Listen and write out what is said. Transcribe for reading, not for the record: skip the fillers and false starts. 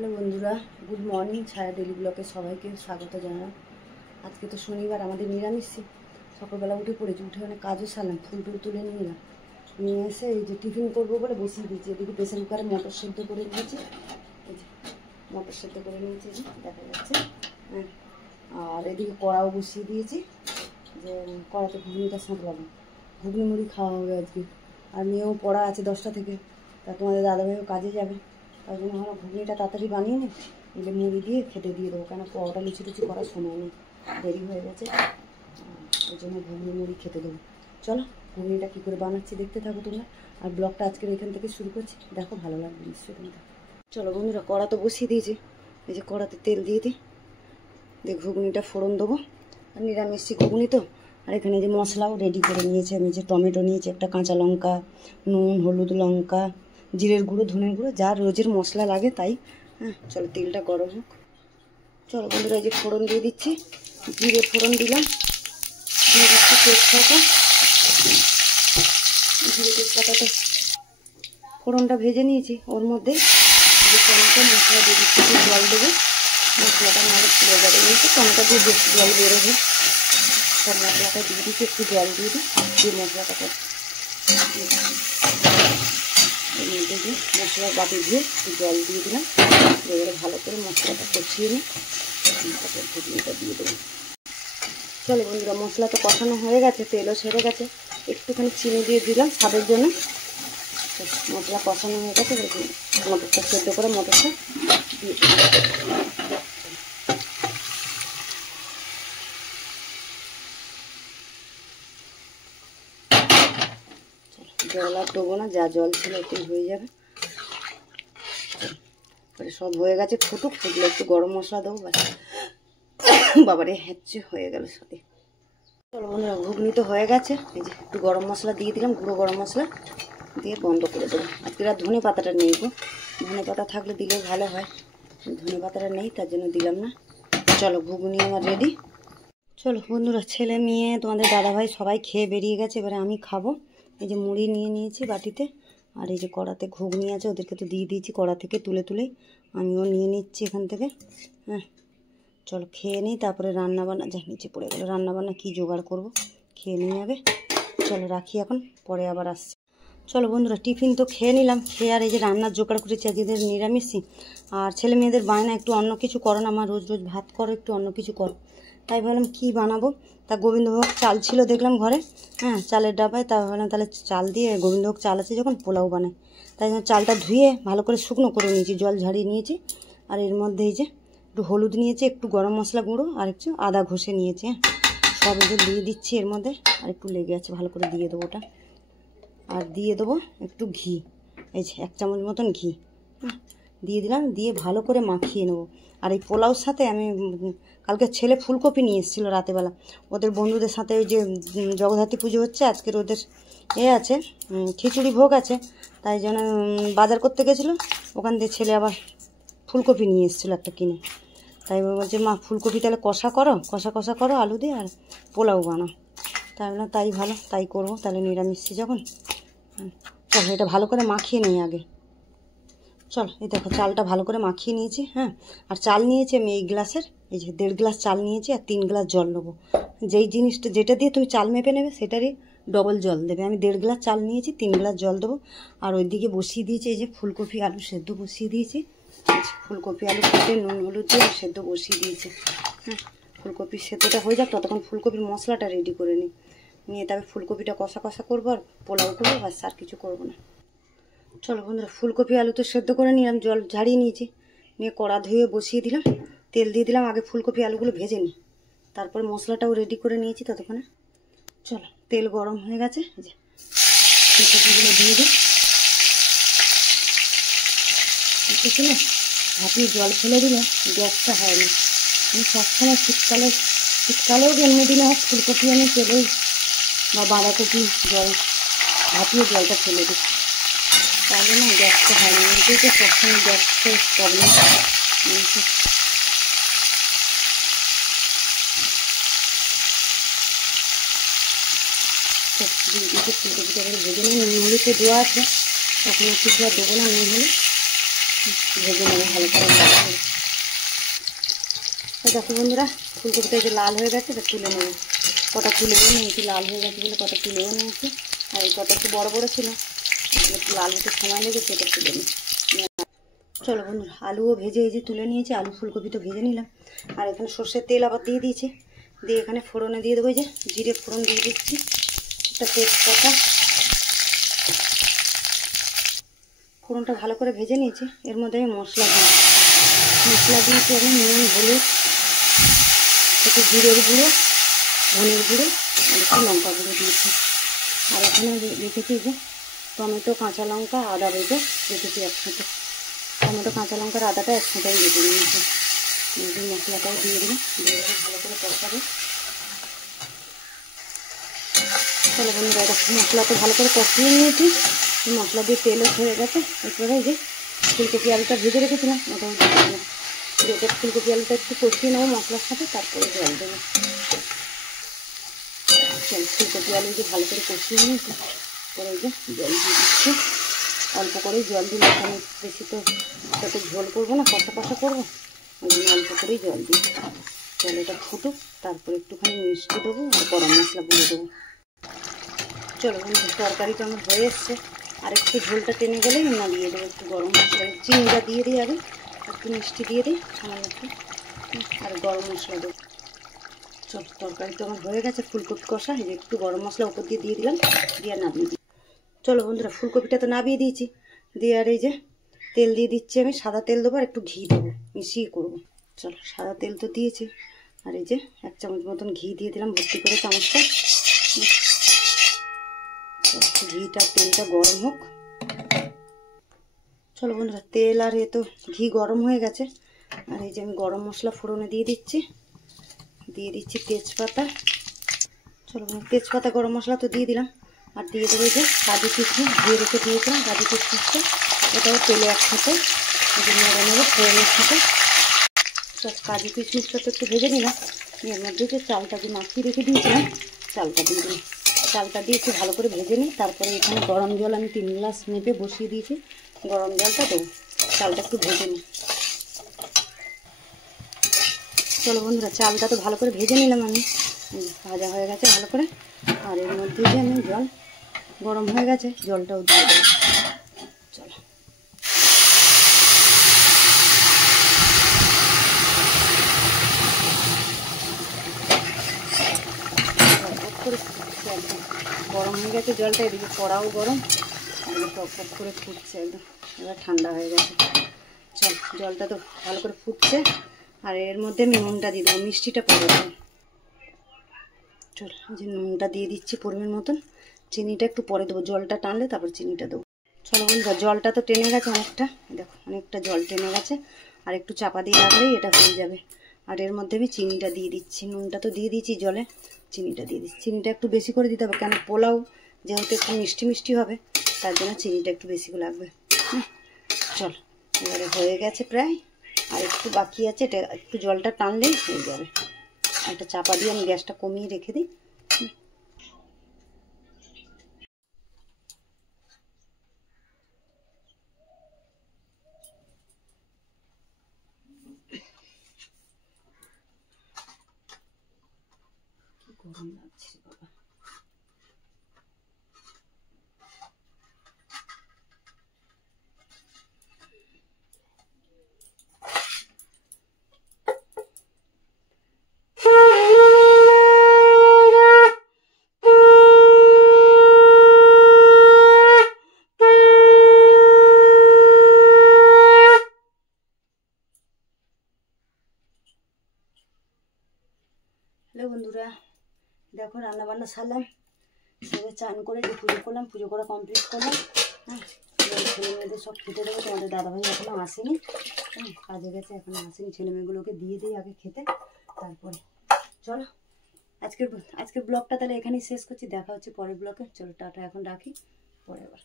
Hello বন্ধুরা, good morning. ছায়া daily ব্লকে সবাইকে স্বাগত জানাই। আজকে তো শনিবার, আমাদের নিরামিষ। সকালবেলা উঠে পড়েছি, উঠে অনেক কাজও সারলাম, ফুল টুল তুলে নিয়ে এলাম, নিয়ে এসে এই যে টিফিন করবো বলে বসিয়ে দিয়েছি। এদিকে প্রেসার কুকারে মটর সেদ্ধ করে নিয়েছি, এই যে মটর সেদ্ধ করে নিয়েছি, যে দেখা যাচ্ছে। হ্যাঁ, আর এদিকে কড়াও বসিয়ে দিয়েছি, যে কড়াতে ঘুগনিটা সাঁতলাবো। ঘুগনি মুড়ি খাওয়া হবে আজকে। আর মেয়েও পড়া আছে 10টা থেকে, তা তোমাদের দাদাভাইও কাজে যাবে, তাই জন্য আমরা ঘুগনিটা তাড়াতাড়ি বানিয়ে নিই, এলে মুড়ি দিয়ে খেতে দিয়ে দেবো, কেন পরোটা লুচি টুচি করার সময় নেই, দেরি হয়ে গেছে। ওই জন্য ঘুগনি মুড়ি খেতে দেবো। চলো ঘুগনিটা কী করে বানাচ্ছি দেখতে থাকো তোমরা। আর ব্লগটা আজকের এখান থেকে শুরু করছি, দেখো ভালো লাগবে নিশ্চয়ই তোমাদের। চলো বন্ধুরা, কড়া তো বসিয়ে দিয়েছি, এই যে কড়াতে তেল দিয়ে দিই, দিয়ে ঘুগনিটা ফোড়ন দেবো। আর নিরামিষি ঘুগনি তো। আর এখানে যে মশলাও রেডি করে নিয়েছি আমি, যে টমেটো নিয়েছি, একটা কাঁচা লঙ্কা, নুন, হলুদ, লঙ্কা, জিরের গুঁড়ো, ধনের গুঁড়ো, যা রোজের মশলা লাগে তাই। হ্যাঁ, চলো তেলটা গরম হোক। চলো বন্ধুরা, এই যে ফোড়ন দিয়ে দিচ্ছি, জিরে ফোড়ন দিলাম, দিয়ে দিচ্ছি তেজপাতা। জিরে তেজপাতাটা ফোড়নটা ভেজে নিয়েছি, ওর মধ্যে যে টমেটো মশলা দিয়ে দিচ্ছি, জল দেবো, মশলাটা নাহলে পুড়ে যাবে। নিয়েছি টমেটো দিয়ে বেশি জল বেরোবে, সব মশলাটা দিয়ে দিচ্ছি, একটু জল দিয়ে দিই, দিয়ে মশলাটা এর মধ্যে দিয়ে মশলার বাটি দিয়ে একটু জল দিয়ে দিলাম, এবারে ভালো করে মশলাটা কষিয়ে নিই, তারপর ঘুগনিটা দিয়ে দেবো। চলো বন্ধুরা, মশলা তো কষানো হয়ে গেছে, তেলও ছেড়ে গেছে, একটুখানি চিনি দিয়ে দিলাম স্বাদের জন্য। মশলা কষানো হয়ে গেছে, মটরটা সেদ্ধ করে মটরটা দিয়ে জল আর দেবো না, যা জল ছিল এতেই হয়ে যাবে। সব হয়ে গেছে, ফুটুক, ফুটলে একটু গরম মশলা দেবো, বাস। বাবারে হ্যাচ্ছে হয়ে গেল সাথে। চলো বন্ধুরা, ঘুগনি তো হয়ে গেছে, এই যে একটু গরম মশলা দিয়ে দিলাম, গুঁড়ো গরম মশলা দিয়ে বন্ধ করে দেবো। আজকে আর ধনে পাতাটা নেই গো, ধনে পাতা থাকলে দিলেও ভালো হয়, ধনে পাতাটা নেই তার জন্য দিলাম না। চলো ঘুগনি আমার রেডি। চলো বন্ধুরা, ছেলে মেয়ে তোমাদের দাদাভাই সবাই খেয়ে বেরিয়ে গেছে, এবারে আমি খাবো। এই যে মুড়ি নিয়ে নিয়েছি বাটিতে, আর এই যে কড়াতে ঘুগনি আছে, ওদেরকে তো দিয়ে দিয়েছি কড়া থেকে তুলে তুলে, আমিও নিয়ে নিচ্ছি এখান থেকে। হ্যাঁ, চলো খেয়ে নিই, তারপরে রান্নাবান্না, যা নিচে পড়ে গেলো, রান্নাবান্না কী জোগাড় করব, খেয়ে নিয়ে যাবে। চলো রাখি এখন, পরে আবার আসছি। চলো বন্ধুরা, টিফিন তো খেয়ে নিলাম, খেয়ে আর এই যে রান্নার জোগাড় করেছি, আজকে নিরামিষই। আর ছেলে মেয়েদের বায়না একটু অন্য কিছু করো না, আমার রোজ রোজ ভাত করো, একটু অন্য কিছু করো। তাই ভাবলাম কী বানাবো, তা গোবিন্দভোগ চাল ছিল দেখলাম ঘরে, হ্যাঁ চালের ডাবায়, তা ভাবলাম তাহলে চাল দিয়ে, গোবিন্দভোগ চাল আছে যখন, পোলাও বানাই। তাই জন্য চালটা ধুয়ে ভালো করে শুকনো করে নিয়েছি, জল ঝাড়িয়ে নিয়েছি। আর এর মধ্যে এই যে একটু হলুদ নিয়েছি, একটু গরম মশলা গুঁড়ো, আর একটু আদা ঘষে নিয়েছি। হ্যাঁ, সব এই যে দিয়ে দিচ্ছি এর মধ্যে, আর একটু লেগে আছে, ভালো করে দিয়ে দেবো ওটা। আর দিয়ে দেবো একটু ঘি, এই যে 1 চামচ মতন ঘি দিয়ে দিলাম, দিয়ে ভালো করে মাখিয়ে নেবো। আর এই পোলাওর সাথে আমি কালকে ছেলে ফুলকপি নিয়ে এসেছিলো রাতেবেলা, ওদের বন্ধুদের সাথে ওই যে জগদ্ধাত্রী পুজো হচ্ছে আজকের, ওদের আছে খিচুড়ি ভোগ আছে, তাই জন্য বাজার করতে গেছিলো, ওখান থেকে ছেলে আবার ফুলকপি নিয়ে এসেছিলো একটা কিনে। তাই বলছে, মা ফুলকপি তাহলে কষা করো আলু দিয়ে, আর পোলাও বানাও। তাই বললাম তাই ভালো, তাই করবো, তাহলে নিরামিষ যখন। চলো এটা ভালো করে মাখিয়ে নিই আগে। চলো এই দেখো চালটা ভালো করে মাখিয়ে নিয়েছি। হ্যাঁ, আর চাল নিয়েছি আমি এই গ্লাসের, এই যে 1.5 গ্লাস চাল নিয়েছি, আর 3 গ্লাস জল নেবো। যেই জিনিসটা যেটা দিয়ে তুমি চাল মেপে নেবে সেটারই ডবল জল দেবে। আমি 1.5 গ্লাস চাল নিয়েছি, 3 গ্লাস জল দেবো। আর ওইদিকে বসিয়ে দিয়েছি এই যে ফুলকপি আলু সেদ্ধ বসিয়ে দিয়েছি, ফুলকপি আলু কেটে নুন হলুদ দিয়ে সেদ্ধ বসিয়ে দিয়েছি। হ্যাঁ, ফুলকপির সেদ্ধটা হয়ে যাক, ততক্ষণ ফুলকপির মশলাটা রেডি করে নিই, নিয়ে তবে ফুলকপিটা কষা করবো, আর পোলাও করবো, বাস আর কিছু করবো না। চলো বন্ধুরা, ফুলকপি আলু তো সেদ্ধ করে নিলাম, জল ঝাড়িয়ে নিয়েছি, নিয়ে কড়া ধুয়ে বসিয়ে দিলাম, তেল দিয়ে দিলাম, আগে ফুলকপি আলুগুলো ভেজে নিই, তারপর মশলাটাও রেডি করে নিয়েছি ততক্ষণে। চলো তেল গরম হয়ে গেছে, এই যে ফুলকপিগুলো দিয়ে দিই, না ভাপিয়ে জল ফেলে দিলে গ্যাসটা হয় না। আমি সবসময় শীতকালেও এমনি দিনে হোক ফুলকপি আমি তেলেই বা বাঁধাকপি জল ভাপিয়ে জলটা ফেলে দিই, তাহলে না গ্যাসটা হয় না। এটাই তো সবসময় গ্যাসের প্রবলেম। দুদিকে ফুলকপিটা করে ভেজে নিই, নুন হলুদে দেওয়া আছে, এখন আর কিছু আর দেবো না, নুন হলুদ ভেজে নেবে ভালো করে লাল করে। দেখো বন্ধুরা ফুলকপিটা একটু লাল হয়ে গেছে, এটা তুলে নেবে। কটা তুলেও নিয়েছি, লাল হয়ে গেছে বলে কটা তুলেও নিয়েছি। আর এই কটা একটু বড় বড় ছিল, একটু লাল হতে সময় লেগেছে, এটা তুলে নিই। চলো বন্ধুরা আলুও ভেজে এই যে তুলে নিয়েছি, আলু ফুলকপি তো ভেজে নিলাম। আর এখানে সর্ষের তেল আবার দিয়ে দিয়েছি, দিয়ে এখানে ফোড়নে দিয়ে দেবো, যে জিরে ফোড়ন দিয়ে দিচ্ছি, একটা তেজপাতা। ফোড়নটা ভালো করে ভেজে নিয়েছি, এর মধ্যে আমি মশলা দিয়েছি আমি নুন, হলুদ, একটু জিরের গুঁড়ো, ধনের গুঁড়ো আর একটু লঙ্কা গুঁড়ো দিয়েছি। আর এখানে রেখেছি যে টমেটো, কাঁচা লঙ্কা, আদা বেটে রেখেছি একসাথে। টমেটো, কাঁচা লঙ্কার আদাটা একসাথে বেটে নিয়েছি। মশলাটাও দিয়ে দিলাম, দিয়ে ভালো করে কষাবে। চলো বন্ধুরা এটা মশলাটা ভালো করে কষিয়ে নিয়েছি, মশলা দিয়ে তেলও হয়ে গেছে। এরপরে এই যে ফুলকপি আলুটা ভেজে রেখেছিলাম ওটাও দিয়ে দিলাম, যেটা ফুলকপি আলুটা একটু কষিয়ে নেবো মশলার সাথে, তারপরে জল দেবো। চল ফুলকপি আলু যে ভালো করে কষিয়ে নিয়েছি, পরে এই যে জল দিয়ে দিচ্ছি, অল্প করেই জল দিলে এখানে বেশি তো যাতে ঝোল করবো না, কষা কষা করবো, ওই জন্য অল্প করেই জল দিই। জল এটা ফুটুক, তারপরে একটুখানি মিষ্টি দেবো আর গরম মশলা গুঁড়ো দেবো। চলো বন্ধু তরকারিটা আমার হয়ে এসছে, আর একটু ঝোলটা টেনে গেলেই নামিয়ে দেবো। একটু গরম মশলা চিনিটা দিয়ে দিই আগে, একটু মিষ্টি দিয়ে দিই সামান্য একটু, আর গরম মশলা দেবো। চলো তরকারি তো আমার হয়ে গেছে, ফুলকপি কষা, এই যে একটু গরম মশলা উপর দিয়ে দিলাম, দিয়ে নামিয়ে দিই। চলো বন্ধুরা ফুলকপিটা তো নামিয়ে দিয়েছি, দিয়ে আর এই যে তেল দিয়ে দিচ্ছি, আমি সাদা তেল দেবো আর একটু ঘি দেবো, মিশিয়ে করবো। চলো সাদা তেল তো দিয়েছি, আর এই যে 1 চামচ মতন ঘি দিয়ে দিলাম, ভর্তি করে চামচটা। ঘিটা তেলটা গরম হোক। চলো বন্ধুরা তেল আর তো ঘি গরম হয়ে গেছে, আর এই যে আমি গরম মশলা ফোড়নে দিয়ে দিচ্ছি তেজপাতা। চলো তেজপাতা গরম মশলা তো দিয়ে দিলাম, আর দিয়ে দেবো যে কাজু কিশমিশ দিয়ে রেখে দিয়েছিলাম, কাজু কিশমিশটা এটাও তেলে একসাথে নেড়ে নেবো ফোড়নের সাথে। কাজু কিশমিশটা তো একটু ভেজে নিলাম, এর মধ্যে যে চালটা দিয়ে মাখিয়ে রেখে দিয়েছিলাম চালটা দিয়ে দিই, চালটা দিয়ে একটু ভালো করে ভেজে নিই। তারপরে এখানে গরম জল আমি 3 গ্লাস মেপে বসিয়ে দিয়েছি, গরম জলটা দেবো, চালটা একটু ভেজে নিই। চলো বন্ধুরা চালটা তো ভালো করে ভেজে নিলাম আমি, ভাজা হয়ে গেছে ভালো করে। আর এর মধ্যে যে আমি জল গরম হয়ে গেছে, জলটাও দিয়ে দেবো। চলো গরম হয়ে গেছে জলটা, এদিকে কড়াও গরম, টক টক করে ফুটছে একদম, এবার ঠান্ডা হয়ে গেছে। চল জলটা তো ভালো করে ফুটছে, আর এর মধ্যে আমি নুনটা দিয়ে দেবো, মিষ্টিটা পরে দেবো। চল যে নুনটা দিয়ে দিচ্ছি পরিমাণ মতন, চিনিটা একটু পরে দেবো, জলটা টানলে তারপর চিনিটা দেবো। চলো বন্ধুরা জলটা তো টেনে গেছে অনেকটা, দেখো অনেকটা জল টেনে গেছে, আর একটু চাপা দিয়ে রাখলেই এটা হয়ে যাবে। আর এর মধ্যে আমি চিনিটা দিয়ে দিচ্ছি, নুনটা তো দিয়ে দিয়েছি জলে, চিনিটা দিয়ে দিচ্ছি। চিনিটা একটু বেশি করে দিতে হবে, কেন পোলাও যেহেতু একটু মিষ্টি মিষ্টি হবে, তার জন্য চিনিটা একটু বেশি করে লাগবে। চল এবারে হয়ে গেছে প্রায়, আর একটু বাকি আছে, এটা একটু জলটা টানলেই হয়ে যাবে। একটা চাপা দিয়ে আমি গ্যাসটা কমিয়ে রেখে দিই। গরম লাগছে বাবা। হ্যালো বন্ধুরা, দেখো রান্না বান্না সারলাম, সবাই চান করে যে পুজো করলাম, পুজো করা কমপ্লিট করলাম। হ্যাঁ ছেলে মেয়েদের সব খেতে দেবো, তোমাদের দাদাভাই এখনো আসেনি, হ্যাঁ কাজে গেছে এখনো আসেনি, ছেলে মেয়েগুলোকে দিয়ে দিই আগে খেতে, তারপরে চলো আজকের ব্লগটা তাহলে এখানেই শেষ করছি, দেখা হচ্ছে পরের ব্লগে। চলো টাটা, এখন রাখি, পরে আবার।